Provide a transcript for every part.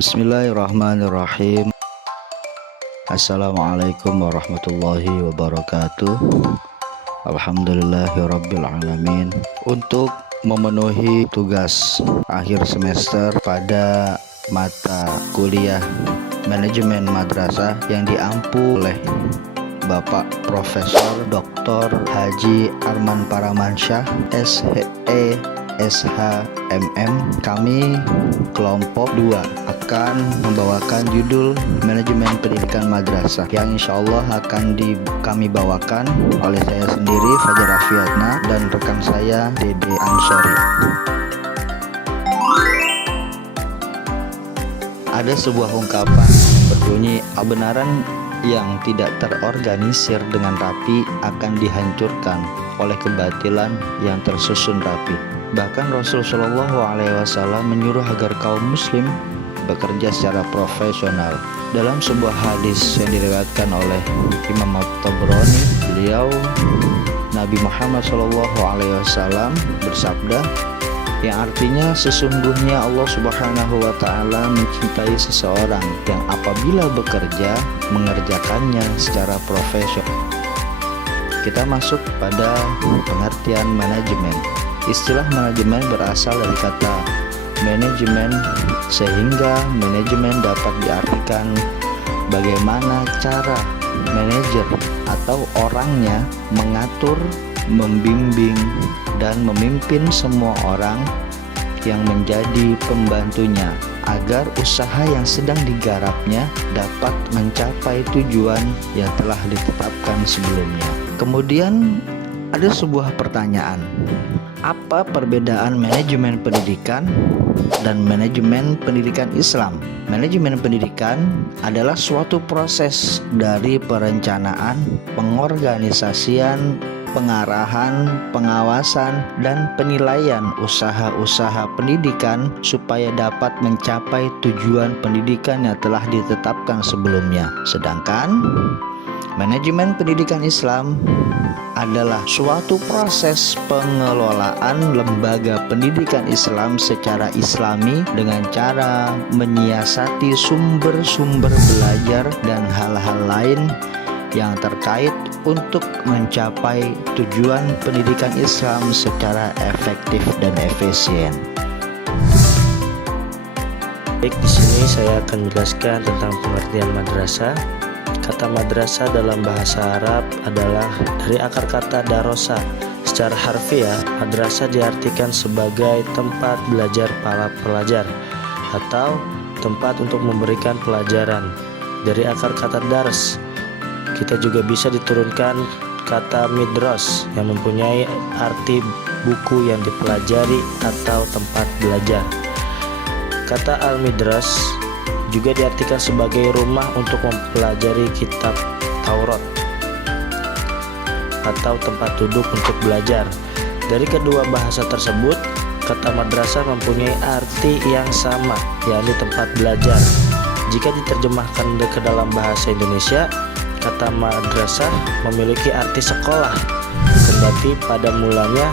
Bismillahirrahmanirrahim. Assalamualaikum warahmatullahi wabarakatuh. Alhamdulillahirabbil alamin. Untuk memenuhi tugas akhir semester pada mata kuliah manajemen madrasah yang diampu oleh Bapak Profesor Dr. Haji Arman Paramansyah SHE SHMM, kami kelompok 2 akan membawakan judul manajemen pendidikan madrasah yang insyaallah akan kami bawakan oleh saya sendiri Fajar Afiatna dan rekan saya Dede Ansori. Ada sebuah ungkapan berbunyi, kebenaran yang tidak terorganisir dengan rapi akan dihancurkan oleh kebatilan yang tersusun rapi. Bahkan Rasulullah SAW menyuruh agar kaum muslim bekerja secara profesional. Dalam sebuah hadis yang diriwayatkan oleh Imam At-Tabrani, beliau Nabi Muhammad SAW bersabda, yang artinya sesungguhnya Allah Subhanahu wa Ta'ala mencintai seseorang yang apabila bekerja mengerjakannya secara profesional. Kita masuk pada pengertian manajemen. Istilah manajemen berasal dari kata manajemen, sehingga manajemen dapat diartikan bagaimana cara manajer atau orangnya mengatur, membimbing, dan memimpin semua orang yang menjadi pembantunya agar usaha yang sedang digarapnya dapat mencapai tujuan yang telah ditetapkan sebelumnya. Kemudian ada sebuah pertanyaan, apa perbedaan manajemen pendidikan dan manajemen pendidikan Islam? Manajemen pendidikan adalah suatu proses dari perencanaan, pengorganisasian, pengarahan, pengawasan, dan penilaian usaha-usaha pendidikan supaya dapat mencapai tujuan pendidikan yang telah ditetapkan sebelumnya. Sedangkan manajemen pendidikan Islam adalah suatu proses pengelolaan lembaga pendidikan Islam secara islami dengan cara menyiasati sumber-sumber belajar dan hal-hal lain yang terkait untuk mencapai tujuan pendidikan Islam secara efektif dan efisien. Baik, di sini saya akan menjelaskan tentang pengertian madrasah. Kata madrasah dalam bahasa Arab adalah dari akar kata darosa. Secara harfiah, madrasah diartikan sebagai tempat belajar para pelajar atau tempat untuk memberikan pelajaran. Dari akar kata dars, kita juga bisa diturunkan kata midros yang mempunyai arti buku yang dipelajari atau tempat belajar. Kata al-midras juga diartikan sebagai rumah untuk mempelajari kitab Taurat atau tempat duduk untuk belajar. Dari kedua bahasa tersebut, kata madrasah mempunyai arti yang sama, yakni tempat belajar. Jika diterjemahkan ke dalam bahasa Indonesia, kata madrasah memiliki arti sekolah, kendati pada mulanya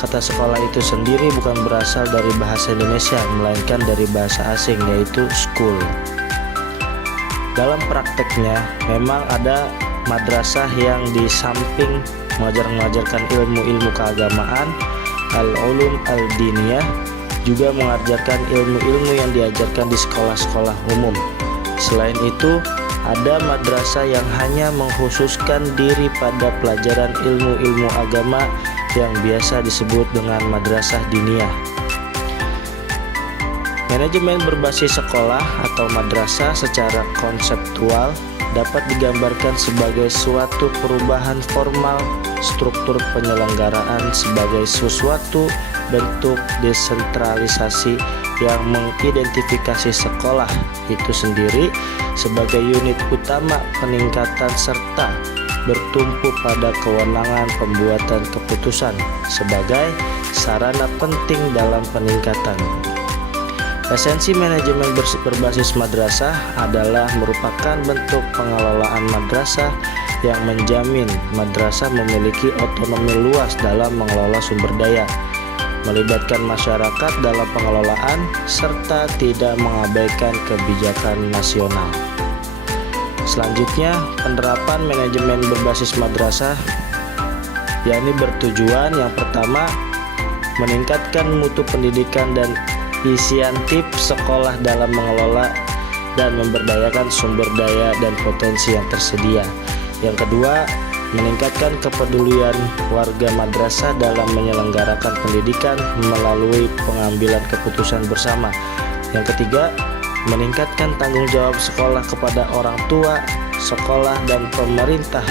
kata sekolah itu sendiri bukan berasal dari bahasa Indonesia, melainkan dari bahasa asing, yaitu school. Dalam prakteknya, memang ada madrasah yang di samping mengajarkan ilmu-ilmu keagamaan, al-ulum al-diniyah, juga mengajarkan ilmu-ilmu yang diajarkan di sekolah-sekolah umum. Selain itu, ada madrasah yang hanya mengkhususkan diri pada pelajaran ilmu-ilmu agama yang biasa disebut dengan madrasah diniyah. Manajemen berbasis sekolah atau madrasah secara konseptual dapat digambarkan sebagai suatu perubahan formal struktur penyelenggaraan sebagai sesuatu bentuk desentralisasi yang mengidentifikasi sekolah itu sendiri sebagai unit utama peningkatan serta bertumpu pada kewenangan pembuatan keputusan sebagai sarana penting dalam peningkatan. Esensi manajemen berbasis madrasah adalah merupakan bentuk pengelolaan madrasah yang menjamin madrasah memiliki otonomi luas dalam mengelola sumber daya, melibatkan masyarakat dalam pengelolaan, serta tidak mengabaikan kebijakan nasional. Selanjutnya, penerapan manajemen berbasis madrasah, yakni bertujuan yang pertama, meningkatkan mutu pendidikan dan inisiatif sekolah dalam mengelola dan memberdayakan sumber daya dan potensi yang tersedia. Yang kedua, meningkatkan kepedulian warga madrasah dalam menyelenggarakan pendidikan melalui pengambilan keputusan bersama. Yang ketiga, meningkatkan tanggung jawab sekolah kepada orang tua, sekolah, dan pemerintah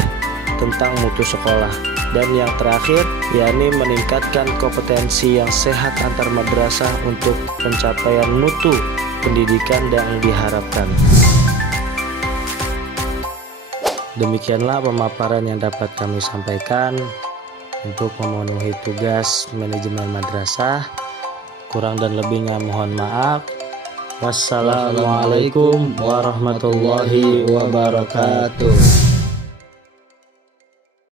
tentang mutu sekolah. Dan yang terakhir, yakni meningkatkan kompetensi yang sehat antar madrasah untuk pencapaian mutu pendidikan yang diharapkan. Demikianlah pemaparan yang dapat kami sampaikan untuk memenuhi tugas manajemen madrasah. Kurang dan lebihnya mohon maaf. Wassalamualaikum warahmatullahi wabarakatuh.